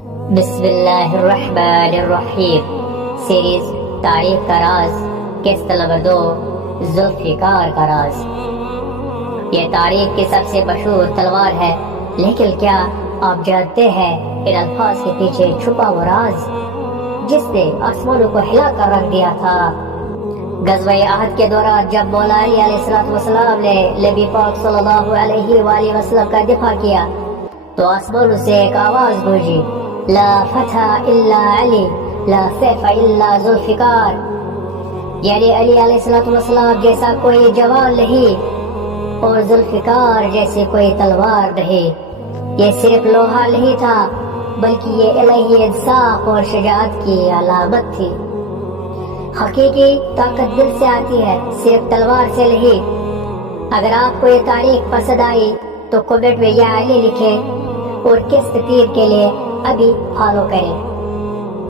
بسم اللہ الرحمن الرحیم۔ سیریز تاریخ کا راز، قسط نمبر 2، ذوالفقار کا راز۔ یہ تاریخ کی سب سے مشہور تلوار ہے، لیکن کیا آپ جانتے ہیں ان الفاظ کے پیچھے چھپا وہ راز جس نے آسمانوں کو ہلا کر رکھ دیا تھا؟ غزوہ احد کے دوران جب مولا علی علیہ السلام نے نبی پاک صلی اللہ علیہ وآلہ وسلم کا دفاع کیا تو آسمانوں سے ایک آواز گونجی، لا فتح الا علی، لا سیف الا ذوالفقار، یعنی علی علیہ السلام جیسا کوئی جوان نہیں اور ذوالفقار جیسی کوئی تلوار نہیں۔ یہ صرف لوہا نہیں تھا بلکہ یہ الہی انصاف اور شجاعت کی علامت تھی۔ حقیقی طاقت دل سے آتی ہے، صرف تلوار سے نہیں۔ اگر آپ کو یہ تاریخ پسند آئی تو کمنٹ میں یا علی لکھیں اور قسط تیر کے لیے ابھی فالو کریں۔